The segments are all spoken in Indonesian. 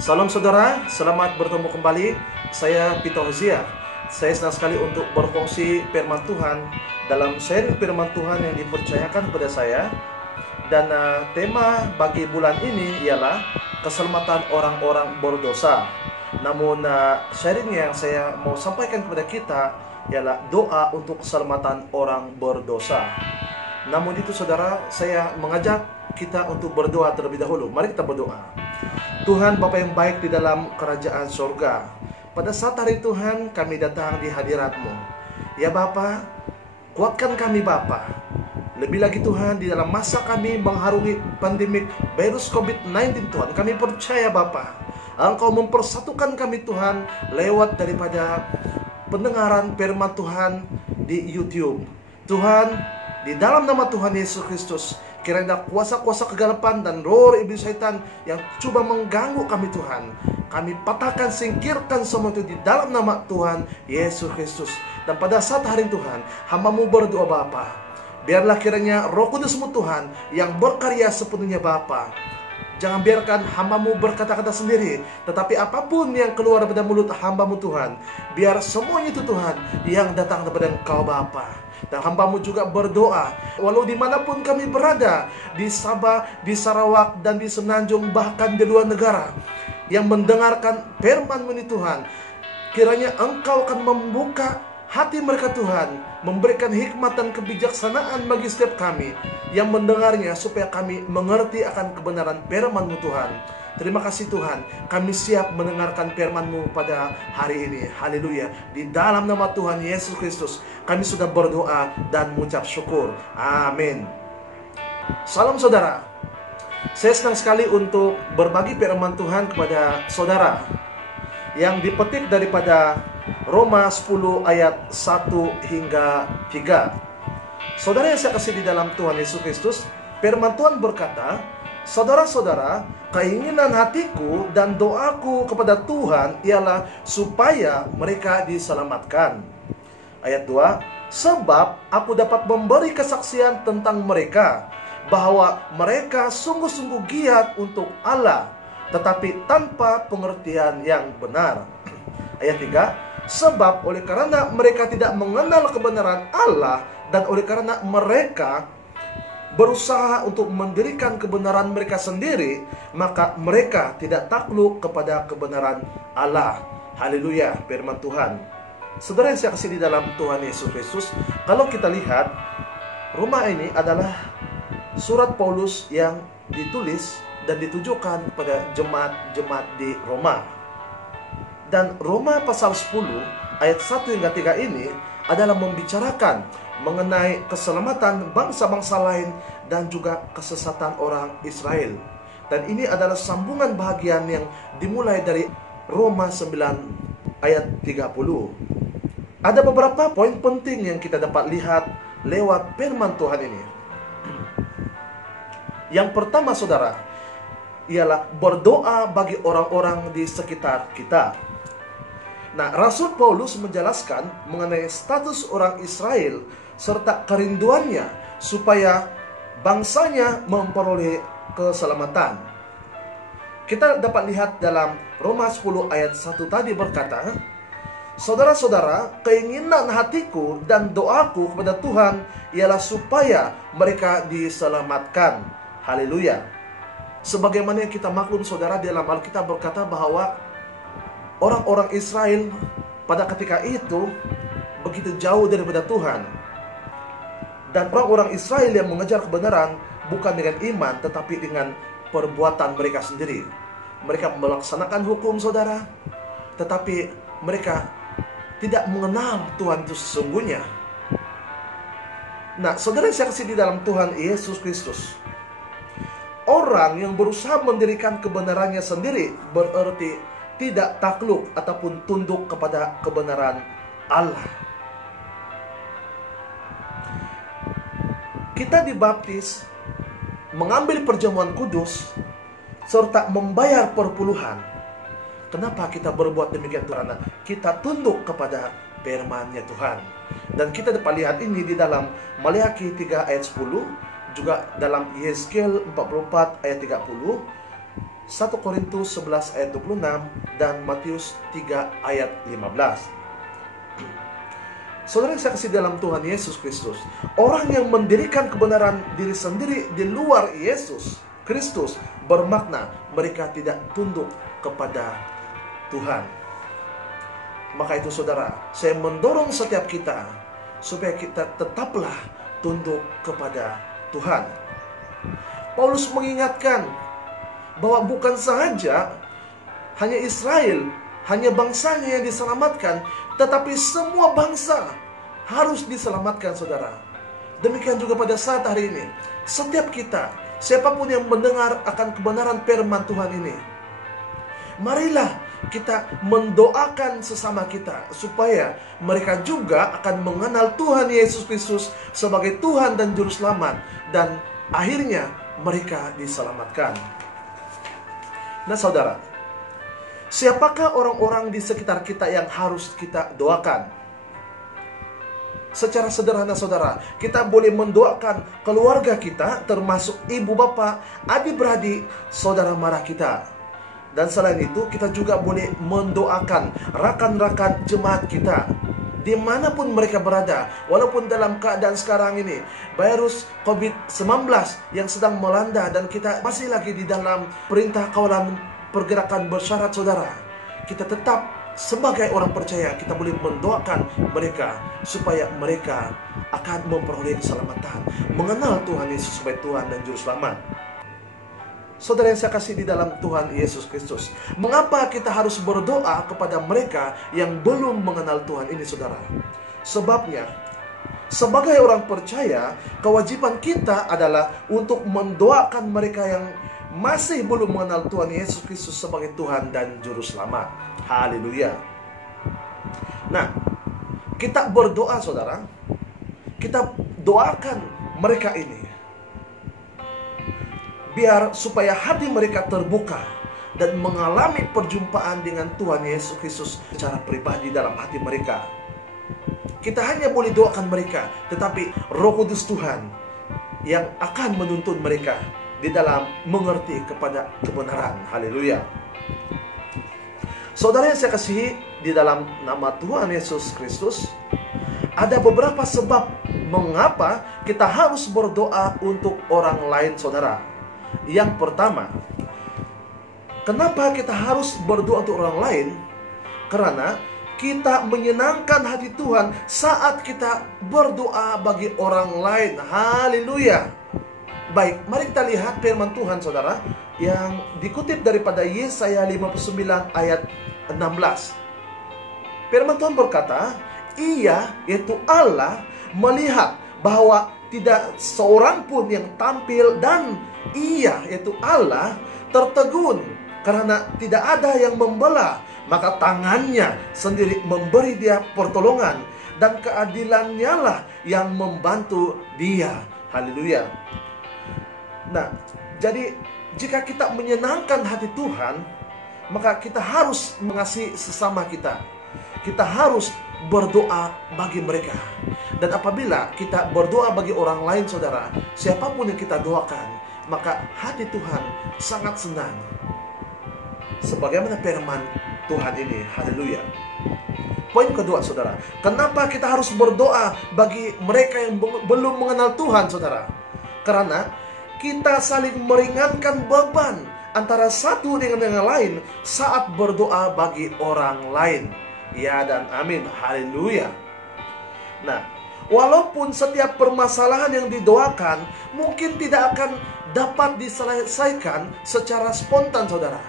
Salam saudara, selamat bertemu kembali. Saya Pito Hozia. Saya senang sekali untuk berfungsi firman Tuhan dalam seri firman Tuhan yang dipercayakan kepada saya. Dan tema bagi bulan ini ialah keselamatan orang-orang berdosa. Namun sharing yang saya mau sampaikan kepada kita ialah doa untuk keselamatan orang berdosa. Namun itu saudara, saya mengajak kita untuk berdoa terlebih dahulu. Mari kita berdoa. Tuhan Bapa yang baik di dalam kerajaan surga, pada saat hari Tuhan kami datang di hadirat-Mu. Ya Bapa, kuatkan kami Bapa. Lebih lagi Tuhan, di dalam masa kami mengharungi pandemik virus COVID-19 Tuhan, kami percaya Bapa, Engkau mempersatukan kami Tuhan lewat daripada pendengaran firman Tuhan di YouTube. Tuhan, di dalam nama Tuhan Yesus Kristus, kiranya kuasa-kuasa kegelapan dan roh iblis setan yang coba mengganggu kami Tuhan, kami patahkan, singkirkan semua itu di dalam nama Tuhan Yesus Kristus. Dan pada saat hari Tuhan, hamba-Mu berdoa Bapa, biarlah kiranya Roh Kudus-Mu Tuhan yang berkarya sepenuhnya Bapa. Jangan biarkan hamba-Mu berkata-kata sendiri, tetapi apapun yang keluar daripada mulut hamba-Mu Tuhan, biar semuanya itu Tuhan yang datang daripada Engkau Bapa. Dan hamba-Mu juga berdoa, walau dimanapun kami berada, di Sabah, di Sarawak, dan di Semenanjung, bahkan di luar negara, yang mendengarkan firman-Mu ini Tuhan, kiranya Engkau akan membuka hati mereka Tuhan, memberikan hikmat dan kebijaksanaan bagi setiap kami yang mendengarnya, supaya kami mengerti akan kebenaran firman-Mu Tuhan. Terima kasih Tuhan, kami siap mendengarkan firman-Mu pada hari ini. Haleluya. Di dalam nama Tuhan Yesus Kristus, kami sudah berdoa dan mengucap syukur. Amin. Salam saudara. Saya senang sekali untuk berbagi firman Tuhan kepada saudara yang dipetik daripada Roma 10 ayat 1 hingga 3. Saudara yang saya kasih di dalam Tuhan Yesus Kristus, firman Tuhan berkata, saudara-saudara, keinginan hatiku dan doaku kepada Tuhan ialah supaya mereka diselamatkan. Ayat 2, sebab aku dapat memberi kesaksian tentang mereka, bahwa mereka sungguh-sungguh giat untuk Allah, tetapi tanpa pengertian yang benar. Ayat 3, sebab oleh karena mereka tidak mengenal kebenaran Allah, dan oleh karena mereka berusaha untuk mendirikan kebenaran mereka sendiri, maka mereka tidak takluk kepada kebenaran Allah. Haleluya, firman Tuhan. Saudara yang saya kasih di dalam Tuhan Yesus Kristus, kalau kita lihat, Roma ini adalah surat Paulus yang ditulis dan ditujukan kepada jemaat-jemaat di Roma. Dan Roma pasal 10 ayat 1 hingga 3 ini adalah membicarakan mengenai keselamatan bangsa-bangsa lain dan juga kesesatan orang Israel. Dan ini adalah sambungan bahagian yang dimulai dari Roma 9 ayat 30. Ada beberapa poin penting yang kita dapat lihat lewat firman Tuhan ini. Yang pertama saudara, ialah berdoa bagi orang-orang di sekitar kita. Nah, Rasul Paulus menjelaskan mengenai status orang Israel serta kerinduannya supaya bangsanya memperoleh keselamatan. Kita dapat lihat dalam Roma 10 ayat 1 tadi berkata, saudara-saudara, keinginan hatiku dan doaku kepada Tuhan ialah supaya mereka diselamatkan. Haleluya. Sebagaimana yang kita maklum saudara, dalam Alkitab berkata bahwa orang-orang Israel pada ketika itu begitu jauh daripada Tuhan. Dan orang-orang Israel yang mengejar kebenaran bukan dengan iman, tetapi dengan perbuatan mereka sendiri. Mereka melaksanakan hukum saudara, tetapi mereka tidak mengenal Tuhan itu sesungguhnya. Nah, saudara yang saya kasih di dalam Tuhan Yesus Kristus, orang yang berusaha mendirikan kebenarannya sendiri berarti tidak takluk ataupun tunduk kepada kebenaran Allah. Kita dibaptis, mengambil perjamuan kudus, serta membayar perpuluhan. Kenapa kita berbuat demikian Tuhan? Kita tunduk kepada firman-Nya Tuhan. Dan kita dapat lihat ini di dalam Maleakhi 3 ayat 10, juga dalam Yeskel 44 ayat 30, 1 Korintus 11 ayat 26 dan Matius 3 ayat 15. Saudara yang saya kasih dalam Tuhan Yesus Kristus, orang yang mendirikan kebenaran diri sendiri di luar Yesus Kristus bermakna mereka tidak tunduk kepada Tuhan. Maka itu saudara, saya mendorong setiap kita supaya kita tetaplah tunduk kepada Tuhan. Paulus mengingatkan bahwa bukan sahaja hanya Israel, hanya bangsanya yang diselamatkan, tetapi semua bangsa harus diselamatkan, saudara. Demikian juga pada saat hari ini, setiap kita, siapapun yang mendengar akan kebenaran firman Tuhan ini, marilah kita mendoakan sesama kita supaya mereka juga akan mengenal Tuhan Yesus Kristus sebagai Tuhan dan Juru Selamat, dan akhirnya mereka diselamatkan. Nah saudara, siapakah orang-orang di sekitar kita yang harus kita doakan? Secara sederhana saudara, kita boleh mendoakan keluarga kita, termasuk ibu bapak, adik-beradik, saudara mara kita. Dan selain itu, kita juga boleh mendoakan rakan-rakan jemaat kita, dimanapun mereka berada, walaupun dalam keadaan sekarang ini virus COVID-19 yang sedang melanda, dan kita masih lagi di dalam perintah kawalan pergerakan bersyarat saudara. Kita tetap sebagai orang percaya, kita boleh mendoakan mereka supaya mereka akan memperoleh keselamatan, mengenal Tuhan Yesus sebagai Tuhan dan Juru Selamat. Saudara yang saya kasih di dalam Tuhan Yesus Kristus, mengapa kita harus berdoa kepada mereka yang belum mengenal Tuhan ini, saudara? Sebabnya, sebagai orang percaya, kewajiban kita adalah untuk mendoakan mereka yang masih belum mengenal Tuhan Yesus Kristus sebagai Tuhan dan Juru Selamat. Haleluya. Nah, kita berdoa, saudara. Kita doakan mereka ini, biar supaya hati mereka terbuka dan mengalami perjumpaan dengan Tuhan Yesus Kristus secara pribadi dalam hati mereka. Kita hanya boleh doakan mereka, tetapi Roh Kudus Tuhan yang akan menuntun mereka di dalam mengerti kepada kebenaran. Haleluya. Saudara yang saya kasihi di dalam nama Tuhan Yesus Kristus, ada beberapa sebab mengapa kita harus berdoa untuk orang lain, saudara. Yang pertama, kenapa kita harus berdoa untuk orang lain? Karena kita menyenangkan hati Tuhan saat kita berdoa bagi orang lain. Haleluya. Baik, mari kita lihat firman Tuhan, saudara, yang dikutip daripada Yesaya 59 ayat 16. Firman Tuhan berkata, Ia, yaitu Allah, melihat bahwa tidak seorang pun yang tampil, dan Ia, yaitu Allah, tertegun karena tidak ada yang membela. Maka tangannya sendiri memberi dia pertolongan, dan keadilannya lah yang membantu dia. Haleluya. Nah, jadi jika kita menyenangkan hati Tuhan, maka kita harus mengasihi sesama kita. Kita harus berdoa bagi mereka. Dan apabila kita berdoa bagi orang lain, saudara, siapapun yang kita doakan, maka hati Tuhan sangat senang. Sebagaimana firman Tuhan ini. Haleluya. Poin kedua, saudara, kenapa kita harus berdoa bagi mereka yang belum mengenal Tuhan, saudara? Karena kita saling meringankan beban antara satu dengan yang lain saat berdoa bagi orang lain. Ya dan amin. Haleluya. Nah, walaupun setiap permasalahan yang didoakan mungkin tidak akan dapat diselesaikan secara spontan, saudara.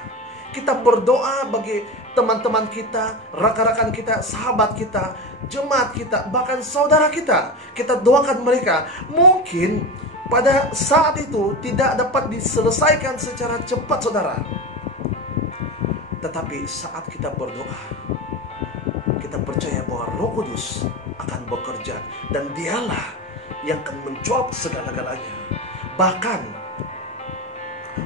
Kita berdoa bagi teman-teman kita, rekan-rekan kita, sahabat kita, jemaat kita, bahkan saudara kita. Kita doakan mereka. Mungkin pada saat itu tidak dapat diselesaikan secara cepat, saudara. Tetapi saat kita berdoa, kita percaya bahwa Roh Kudus akan bekerja, dan Dialah yang akan menjawab segala-galanya. Bahkan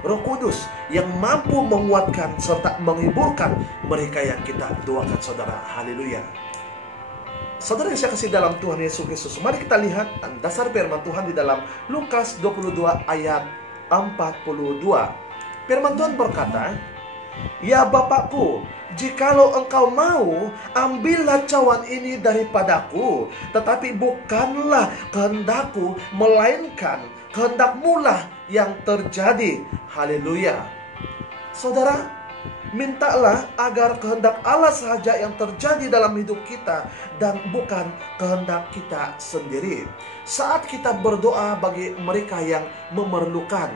Roh Kudus yang mampu menguatkan serta menghiburkan mereka yang kita doakan, saudara. Haleluya. Saudara yang saya kasih dalam Tuhan Yesus Kristus, mari kita lihat dasar firman Tuhan di dalam Lukas 22 ayat 42. Firman Tuhan berkata, "Ya Bapakku, jikalau engkau mau, ambillah cawan ini daripadaku, tetapi bukanlah kehendakku, melainkan kehendak-Mu-lah yang terjadi." Haleluya. Saudara, mintalah agar kehendak Allah saja yang terjadi dalam hidup kita dan bukan kehendak kita sendiri. Saat kita berdoa bagi mereka yang memerlukan,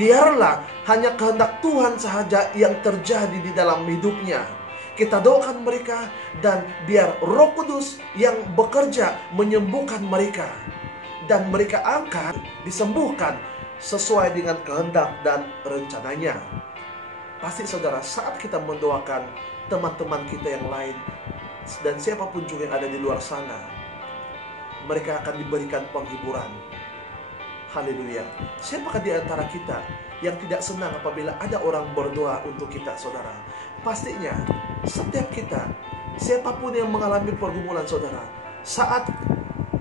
biarlah hanya kehendak Tuhan saja yang terjadi di dalam hidupnya. Kita doakan mereka dan biar Roh Kudus yang bekerja menyembuhkan mereka, dan mereka akan disembuhkan sesuai dengan kehendak dan rencananya. Pasti saudara, saat kita mendoakan teman-teman kita yang lain dan siapapun juga yang ada di luar sana, mereka akan diberikan penghiburan. Haleluya. Siapakah di antara kita yang tidak senang apabila ada orang berdoa untuk kita, saudara? Pastinya setiap kita, siapapun yang mengalami pergumulan, saudara, saat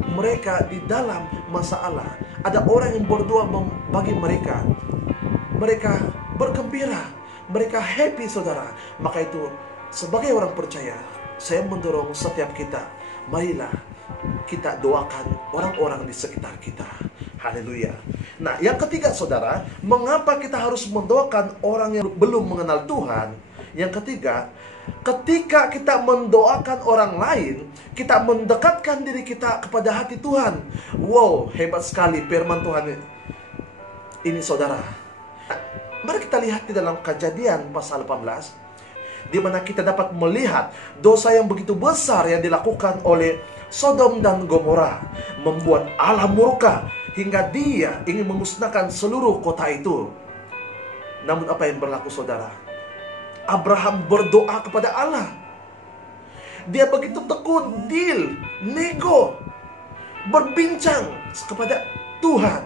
mereka di dalam masalah, ada orang yang berdoa bagi mereka, mereka bergembira, mereka happy, saudara. Maka itu, sebagai orang percaya, saya mendorong setiap kita, marilah kita doakan orang-orang di sekitar kita. Haleluya. Nah, yang ketiga, saudara, mengapa kita harus mendoakan orang yang belum mengenal Tuhan? Yang ketiga, ketika kita mendoakan orang lain, kita mendekatkan diri kita kepada hati Tuhan. Wow, hebat sekali firman Tuhan ini, saudara. Mari kita lihat di dalam Kejadian pasal 18, di mana kita dapat melihat dosa yang begitu besar yang dilakukan oleh Sodom dan Gomora, membuat Allah murka hingga Dia ingin memusnahkan seluruh kota itu. Namun apa yang berlaku, saudara? Abraham berdoa kepada Allah. Dia begitu tekun, nego, berbincang kepada Tuhan.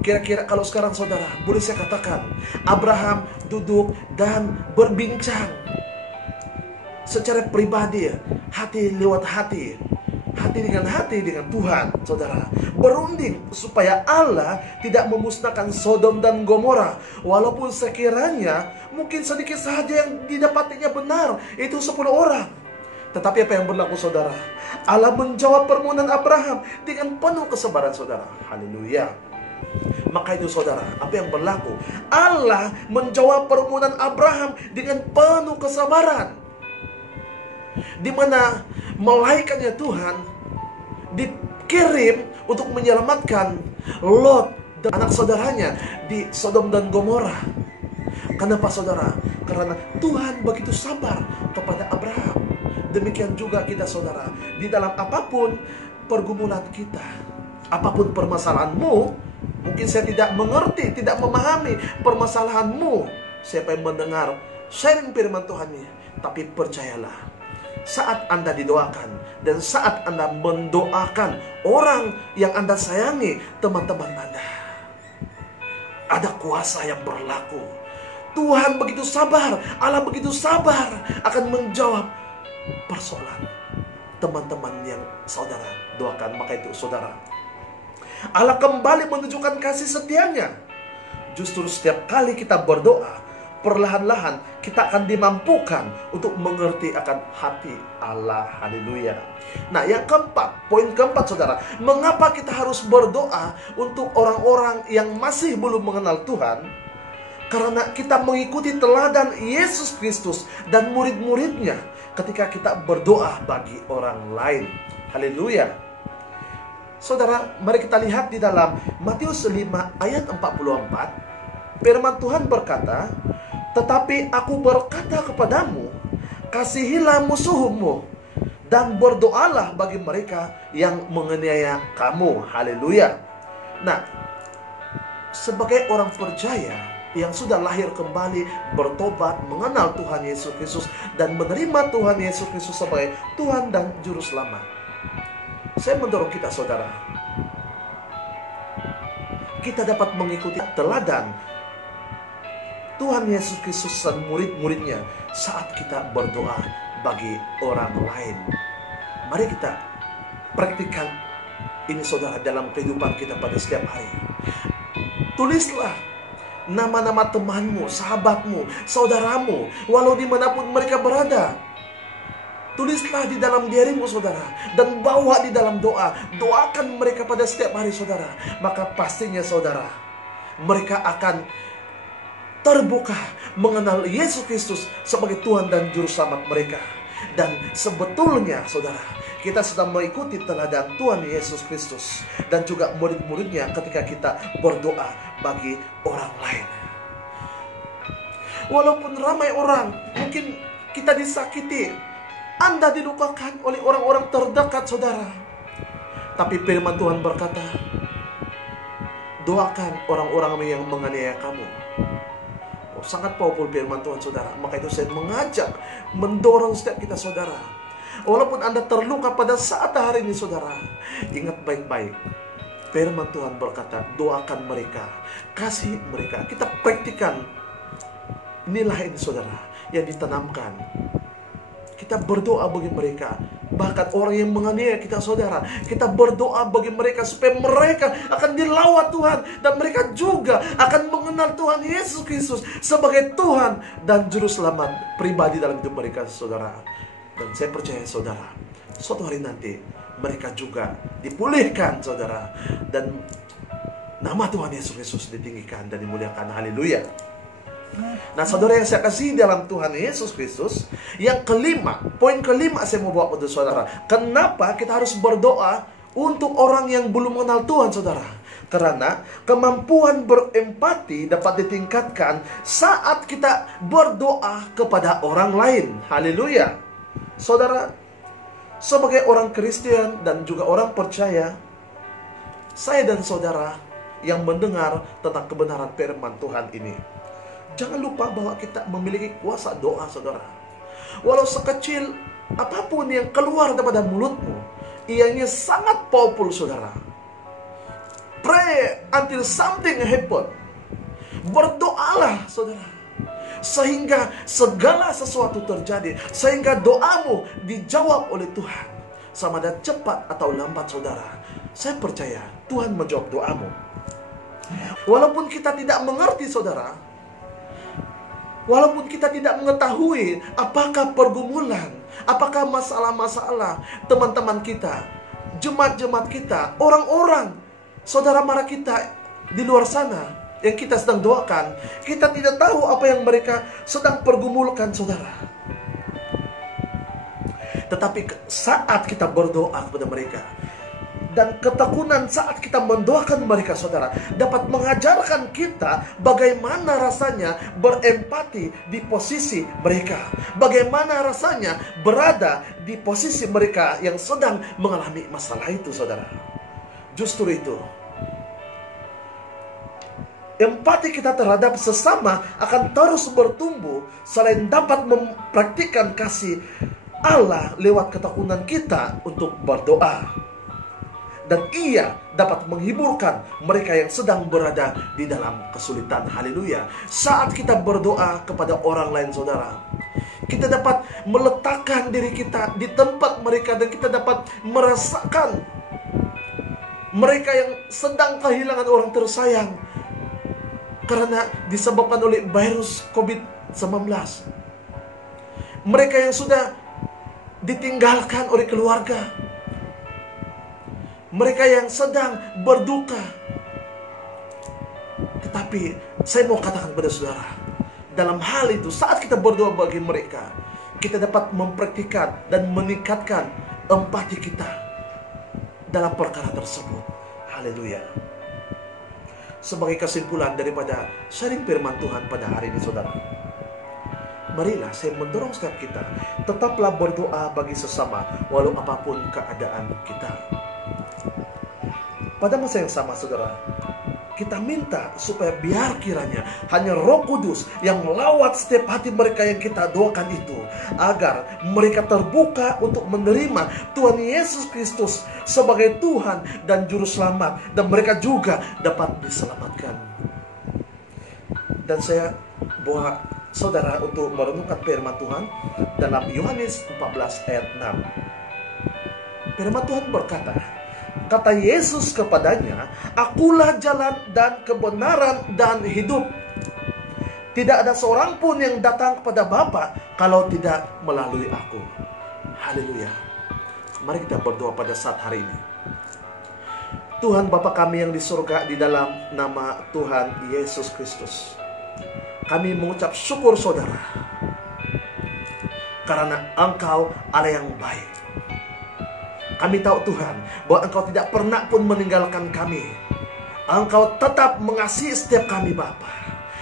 Kira-kira kalau sekarang, saudara, boleh saya katakan, Abraham duduk dan berbincang secara pribadi, hati lewat hati, hati dengan Tuhan, saudara. Berunding supaya Allah tidak memusnahkan Sodom dan Gomora. Walaupun sekiranya mungkin sedikit saja yang didapatinya benar, itu 10 orang. Tetapi apa yang berlaku, saudara? Allah menjawab permohonan Abraham dengan penuh kesabaran, saudara. Haleluya. Maka itu, saudara, apa yang berlaku? Allah menjawab permohonan Abraham dengan penuh kesabaran, di mana malaikatnya Tuhan dikirim untuk menyelamatkan Lot dan anak saudaranya di Sodom dan Gomora. Kenapa, saudara? Karena Tuhan begitu sabar kepada Abraham. Demikian juga kita, saudara, di dalam apapun pergumulan kita, apapun permasalahanmu. Mungkin saya tidak mengerti, tidak memahami permasalahanmu. Siapa yang mendengar sharing firman Tuhan ini, tapi percayalah, saat Anda didoakan dan saat Anda mendoakan orang yang Anda sayangi, teman-teman Anda, ada kuasa yang berlaku. Tuhan begitu sabar, Allah begitu sabar akan menjawab persoalan teman-teman yang saudara doakan. Maka itu, saudara, Allah kembali menunjukkan kasih setianya. Justru setiap kali kita berdoa, perlahan-lahan kita akan dimampukan untuk mengerti akan hati Allah. Haleluya. Nah, yang keempat, poin keempat, saudara, mengapa kita harus berdoa untuk orang-orang yang masih belum mengenal Tuhan? Karena kita mengikuti teladan Yesus Kristus dan murid-muridnya ketika kita berdoa bagi orang lain. Haleluya. Saudara, mari kita lihat di dalam Matius 5 ayat 44. Firman Tuhan berkata, "Tetapi aku berkata kepadamu, kasihilah musuhmu dan berdoalah bagi mereka yang menganiaya kamu." Haleluya. Nah, sebagai orang percaya yang sudah lahir kembali, bertobat, mengenal Tuhan Yesus Kristus dan menerima Tuhan Yesus Kristus sebagai Tuhan dan Juru Selamat, saya mendorong kita, saudara, kita dapat mengikuti teladan Tuhan Yesus Kristus dan murid-muridnya saat kita berdoa bagi orang lain. Mari kita praktikkan ini, saudara, dalam kehidupan kita pada setiap hari. Tulislah nama-nama temanmu, sahabatmu, saudaramu, walau dimanapun mereka berada. Tulislah di dalam diarimu, saudara, dan bawa di dalam doa. Doakan mereka pada setiap hari, saudara. Maka pastinya, saudara, mereka akan terbuka mengenal Yesus Kristus sebagai Tuhan dan Juru Selamat mereka. Dan sebetulnya, saudara, kita sedang mengikuti teladan Tuhan Yesus Kristus dan juga murid-muridnya ketika kita berdoa bagi orang lain. Walaupun ramai orang, mungkin kita disakiti, Anda dilupakan oleh orang-orang terdekat, saudara. Tapi firman Tuhan berkata, doakan orang-orang yang menganiaya kamu. Oh, sangat powerful firman Tuhan, saudara. Maka itu saya mengajak, mendorong setiap kita, saudara. Walaupun Anda terluka pada saat hari ini, saudara, ingat baik-baik. Firman Tuhan berkata, doakan mereka, kasih mereka. Kita praktikan inilah ini, saudara, yang ditanamkan. Kita berdoa bagi mereka. Bahkan orang yang menganiaya kita, saudara, kita berdoa bagi mereka supaya mereka akan dilawat Tuhan. Dan mereka juga akan mengenal Tuhan Yesus Kristus sebagai Tuhan dan Juru Selamat pribadi dalam hidup mereka, saudara. Dan saya percaya, saudara, suatu hari nanti mereka juga dipulihkan, saudara. Dan nama Tuhan Yesus Kristus ditinggikan dan dimuliakan. Haleluya. Nah, saudara yang saya kasih dalam Tuhan Yesus Kristus, yang kelima, poin kelima saya mau bawa untuk saudara. Kenapa kita harus berdoa untuk orang yang belum mengenal Tuhan, saudara? Karena kemampuan berempati dapat ditingkatkan saat kita berdoa kepada orang lain. Haleluya. Saudara, sebagai orang Kristen dan juga orang percaya, saya dan saudara yang mendengar tentang kebenaran firman Tuhan ini, jangan lupa bahwa kita memiliki kuasa doa, saudara. Walau sekecil apapun yang keluar daripada mulutmu, ianya sangat powerful, saudara. Pray until something happen. Berdoalah, saudara, sehingga segala sesuatu terjadi, sehingga doamu dijawab oleh Tuhan. Sama ada cepat atau lambat, saudara, saya percaya Tuhan menjawab doamu. Walaupun kita tidak mengerti, saudara, walaupun kita tidak mengetahui apakah pergumulan, apakah masalah-masalah teman-teman kita, jemaat-jemaat kita, orang-orang, saudara mara kita di luar sana yang kita sedang doakan, kita tidak tahu apa yang mereka sedang pergumulkan, saudara. Tetapi saat kita berdoa kepada mereka, dan ketekunan saat kita mendoakan mereka, saudara, dapat mengajarkan kita bagaimana rasanya berempati di posisi mereka. Bagaimana rasanya berada di posisi mereka yang sedang mengalami masalah itu, saudara. Justru itu, empati kita terhadap sesama akan terus bertumbuh selain dapat mempraktikkan kasih Allah lewat ketekunan kita untuk berdoa. Dan ia dapat menghiburkan mereka yang sedang berada di dalam kesulitan. Haleluya. Saat kita berdoa kepada orang lain, saudara, kita dapat meletakkan diri kita di tempat mereka, dan kita dapat merasakan mereka yang sedang kehilangan orang tersayang karena disebabkan oleh virus COVID-19. Mereka yang sudah ditinggalkan oleh keluarga, mereka yang sedang berduka. Tetapi saya mau katakan kepada saudara, dalam hal itu saat kita berdoa bagi mereka, kita dapat mempraktikkan dan meningkatkan empati kita dalam perkara tersebut. Haleluya. Sebagai kesimpulan daripada sharing firman Tuhan pada hari ini, saudara, marilah saya mendorong setiap kita, tetaplah berdoa bagi sesama walau apapun keadaan kita. Pada masa yang sama, saudara, kita minta supaya biar kiranya hanya Roh Kudus yang melawat setiap hati mereka yang kita doakan itu, agar mereka terbuka untuk menerima Tuhan Yesus Kristus sebagai Tuhan dan Juru Selamat, dan mereka juga dapat diselamatkan. Dan saya bawa saudara untuk merenungkan firman Tuhan dalam Yohanes 14 ayat 6. Firman Tuhan berkata, kata Yesus kepadanya, "Akulah jalan dan kebenaran dan hidup. Tidak ada seorang pun yang datang kepada Bapa kalau tidak melalui aku. Haleluya. Mari kita berdoa pada saat hari ini. Tuhan Bapa kami yang di surga, di dalam nama Tuhan Yesus Kristus, kami mengucap syukur Saudara, karena Engkau Allah yang baik. Kami tahu Tuhan bahwa Engkau tidak pernah pun meninggalkan kami. Engkau tetap mengasihi setiap kami Bapa.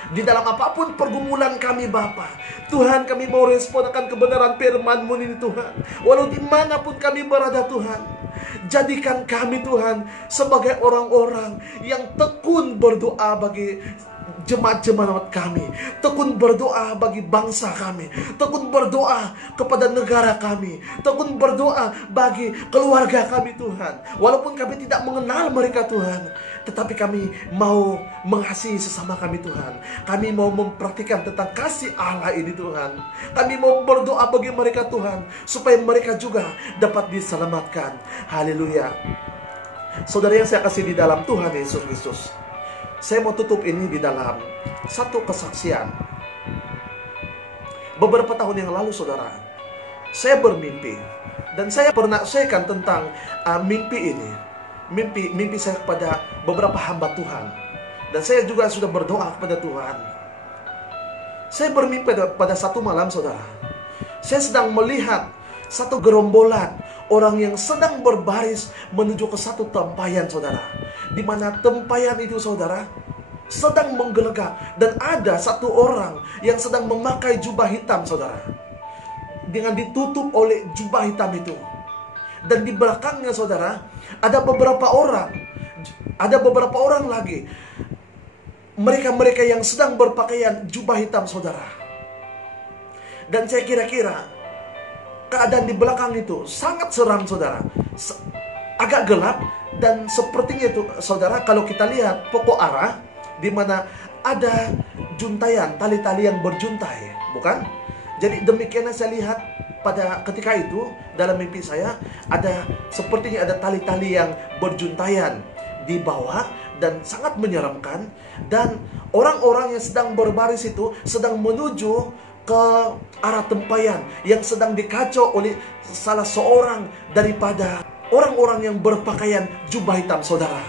Di dalam apapun pergumulan kami Bapa, Tuhan, kami mau respon akan kebenaran firman-Mu ini Tuhan. Walau dimanapun kami berada Tuhan, jadikan kami Tuhan sebagai orang-orang yang tekun berdoa bagi jemaat-jemaat kami, tekun berdoa bagi bangsa kami, tekun berdoa kepada negara kami, tekun berdoa bagi keluarga kami Tuhan. Walaupun kami tidak mengenal mereka Tuhan, tetapi kami mau mengasihi sesama kami Tuhan. Kami mau mempraktikkan tentang kasih Allah ini Tuhan. Kami mau berdoa bagi mereka Tuhan, supaya mereka juga dapat diselamatkan. Haleluya. Saudara yang saya kasih di dalam Tuhan Yesus Kristus, saya mau tutup ini di dalam satu kesaksian. Beberapa tahun yang lalu saudara, saya bermimpi. Dan saya pernah sharekan tentang mimpi ini. Mimpi saya kepada beberapa hamba Tuhan. Dan saya juga sudah berdoa kepada Tuhan. Saya bermimpi pada satu malam saudara, saya sedang melihat satu gerombolan orang yang sedang berbaris menuju ke satu tempayan saudara, di mana tempayan itu saudara sedang menggelegak. Dan ada satu orang yang sedang memakai jubah hitam saudara, dengan ditutup oleh jubah hitam itu. Dan di belakangnya saudara ada beberapa orang lagi, mereka yang sedang berpakaian jubah hitam saudara. Dan saya kira-kira keadaan di belakang itu sangat seram saudara, agak gelap. Dan sepertinya itu saudara, kalau kita lihat pokok arah, di mana ada juntayan, tali-tali yang berjuntai, bukan? Jadi demikiannya saya lihat pada ketika itu dalam mimpi saya, ada sepertinya ada tali-tali yang berjuntayan di bawah dan sangat menyeramkan. Dan orang-orang yang sedang berbaris itu sedang menuju ke arah tempayan yang sedang dikacau oleh salah seorang daripada orang-orang yang berpakaian jubah hitam saudara.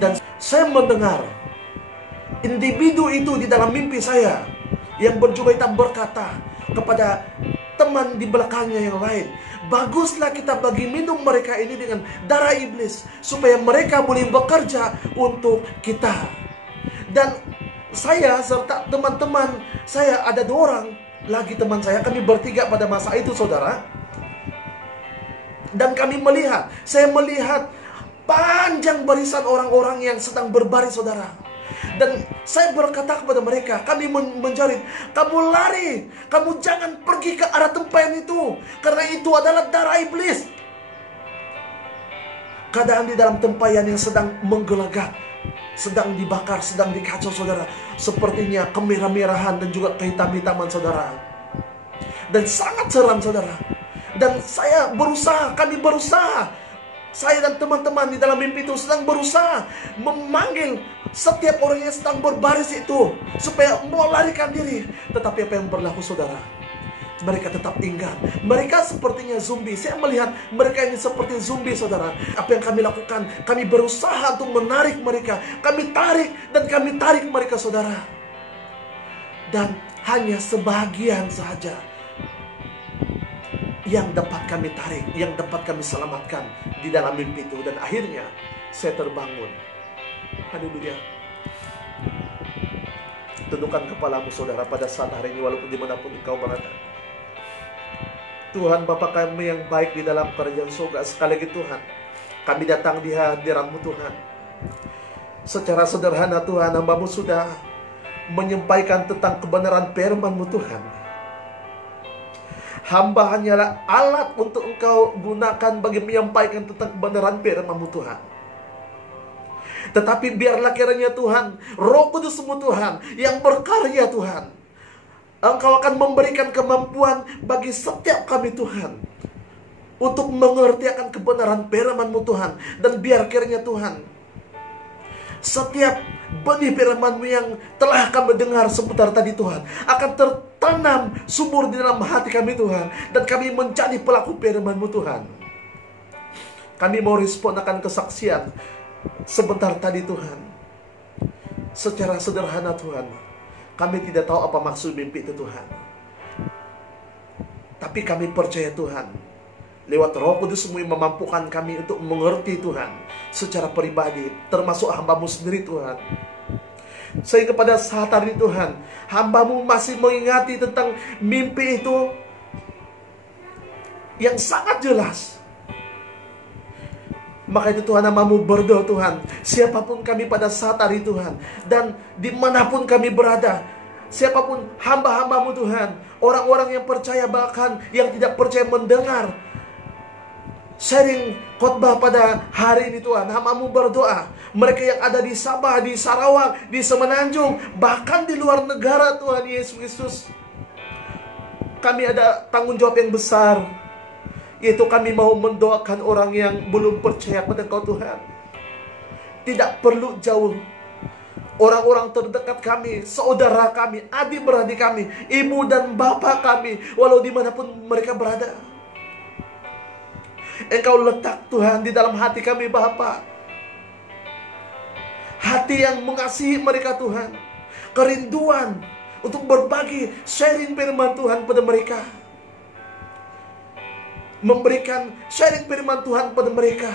Dan saya mendengar individu itu di dalam mimpi saya yang berjubah hitam berkata kepada teman di belakangnya yang lain, baguslah kita bagi minum mereka ini dengan darah iblis, supaya mereka boleh bekerja untuk kita. Dan saya serta teman-teman saya, ada 2 orang lagi teman saya, kami bertiga pada masa itu saudara. Dan kami melihat, saya melihat panjang barisan orang-orang yang sedang berbaris saudara. Dan saya berkata kepada mereka, kami menjerit, kamu lari, kamu jangan pergi ke arah tempayan itu, karena itu adalah darah iblis. Keadaan di dalam tempayan yang sedang menggelegak, sedang dibakar, sedang dikacau saudara, sepertinya kemerah-merahan dan juga kehitam-hitaman saudara. Dan sangat seram saudara. Dan kami berusaha, saya dan teman-teman di dalam mimpi itu sedang berusaha memanggil setiap orang yang sedang berbaris itu supaya melarikan diri. Tetapi apa yang berlaku saudara? Mereka tetap ingat. Mereka sepertinya zombie. Saya melihat mereka ini seperti zombie saudara. Apa yang kami lakukan? Kami berusaha untuk menarik mereka. Kami tarik dan kami tarik mereka saudara. Dan hanya sebagian saja yang dapat kami tarik, yang dapat kami selamatkan di dalam mimpi itu. Dan akhirnya saya terbangun. Haleluya. Tundukkan kepalamu saudara pada saat hari ini, walaupun dimanapun engkau berada. Tuhan Bapa kami yang baik di dalam kerajaan surga, sekali lagi Tuhan, kami datang di hadirat-Mu Tuhan. Secara sederhana Tuhan, hamba-Mu sudah menyampaikan tentang kebenaran firman-Mu Tuhan. Hamba hanyalah alat untuk Engkau gunakan bagi menyampaikan tentang kebenaran firman-Mu Tuhan. Tetapi biarlah kiranya Tuhan, Roh Kudus-Mu Tuhan yang berkarya Tuhan, Engkau akan memberikan kemampuan bagi setiap kami Tuhan untuk mengerti akan kebenaran firman-Mu Tuhan. Dan biar kiranya Tuhan, setiap benih firman-Mu yang telah kami dengar sebentar tadi Tuhan akan tertanam subur di dalam hati kami Tuhan, dan kami menjadi pelaku firman-Mu Tuhan. Kami mau respon akan kesaksian sebentar tadi Tuhan. Secara sederhana Tuhan, kami tidak tahu apa maksud mimpi itu Tuhan, tapi kami percaya Tuhan, lewat Roh Kudus-Mu yang memampukan kami untuk mengerti Tuhan secara pribadi, termasuk hamba-Mu sendiri Tuhan. Sehingga pada saat hari Tuhan, hamba-Mu masih mengingati tentang mimpi itu yang sangat jelas. Maka itu Tuhan, hamba-Mu berdoa Tuhan, siapapun kami pada saat hari Tuhan, dan dimanapun kami berada, siapapun hamba-hamba-Mu Tuhan, orang-orang yang percaya bahkan yang tidak percaya mendengar sharing khotbah pada hari ini Tuhan, hamba-Mu berdoa, mereka yang ada di Sabah, di Sarawak, di Semenanjung, bahkan di luar negara Tuhan Yesus Kristus, kami ada tanggung jawab yang besar, yaitu kami mau mendoakan orang yang belum percaya pada Engkau Tuhan. Tidak perlu jauh, orang-orang terdekat kami, saudara kami, adik-beradik kami, ibu dan bapak kami, walau dimanapun mereka berada, Engkau letak Tuhan di dalam hati kami Bapa, hati yang mengasihi mereka Tuhan, kerinduan untuk berbagi, sharing firman Tuhan pada mereka, memberikan sharing firman Tuhan pada mereka,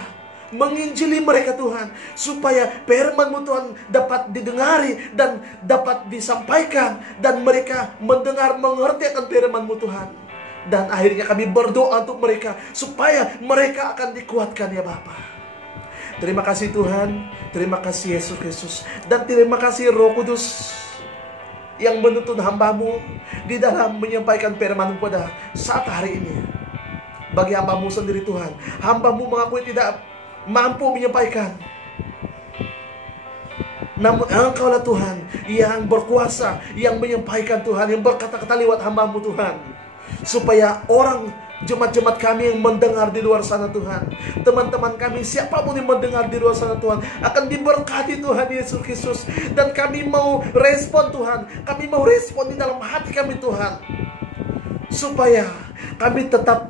menginjili mereka Tuhan, supaya firman-Mu Tuhan dapat didengari dan dapat disampaikan, dan mereka mendengar, mengerti akan firman-Mu Tuhan. Dan akhirnya kami berdoa untuk mereka, supaya mereka akan dikuatkan ya Bapa. Terima kasih Tuhan, terima kasih Yesus Kristus, dan terima kasih Roh Kudus yang menuntun hamba-Mu di dalam menyampaikan firman-Mu pada saat hari ini. Bagi hamba-Mu sendiri Tuhan, hamba-Mu mengakui tidak mampu menyampaikan, namun Engkau-lah Tuhan yang berkuasa, yang menyampaikan Tuhan, yang berkata-kata lewat hamba-Mu Tuhan, supaya orang, jemaat-jemaat kami yang mendengar di luar sana Tuhan, teman-teman kami, siapapun yang mendengar di luar sana Tuhan, akan diberkati Tuhan Yesus Kristus. Dan kami mau respon Tuhan, kami mau respon di dalam hati kami Tuhan, supaya kami tetap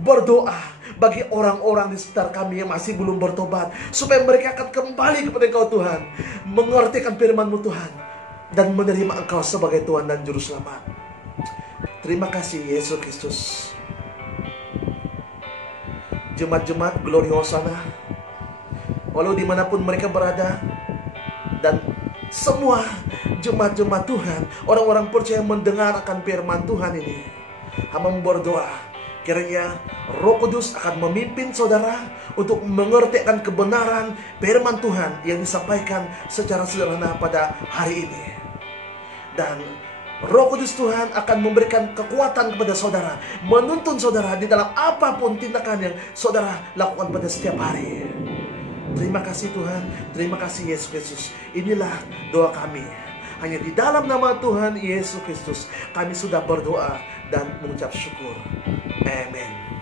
berdoa bagi orang-orang di sekitar kami yang masih belum bertobat, supaya mereka akan kembali kepada Engkau Tuhan, mengertikan firman-Mu Tuhan, dan menerima Engkau sebagai Tuhan dan Juru Selamat. Terima kasih Yesus Kristus. Jemaat-jemaat Glory Hosana, walau dimanapun mereka berada, dan semua jemaat-jemaat Tuhan, orang-orang percaya mendengar akan firman Tuhan ini, hamba berdoa, kiranya Roh Kudus akan memimpin saudara untuk mengerti akan kebenaran firman Tuhan yang disampaikan secara sederhana pada hari ini. Dan Roh Kudus Tuhan akan memberikan kekuatan kepada saudara, menuntun saudara di dalam apapun tindakan yang saudara lakukan pada setiap hari. Terima kasih Tuhan, terima kasih Yesus Kristus. Inilah doa kami. Hanya di dalam nama Tuhan Yesus Kristus kami sudah berdoa dan mengucap syukur. Amin.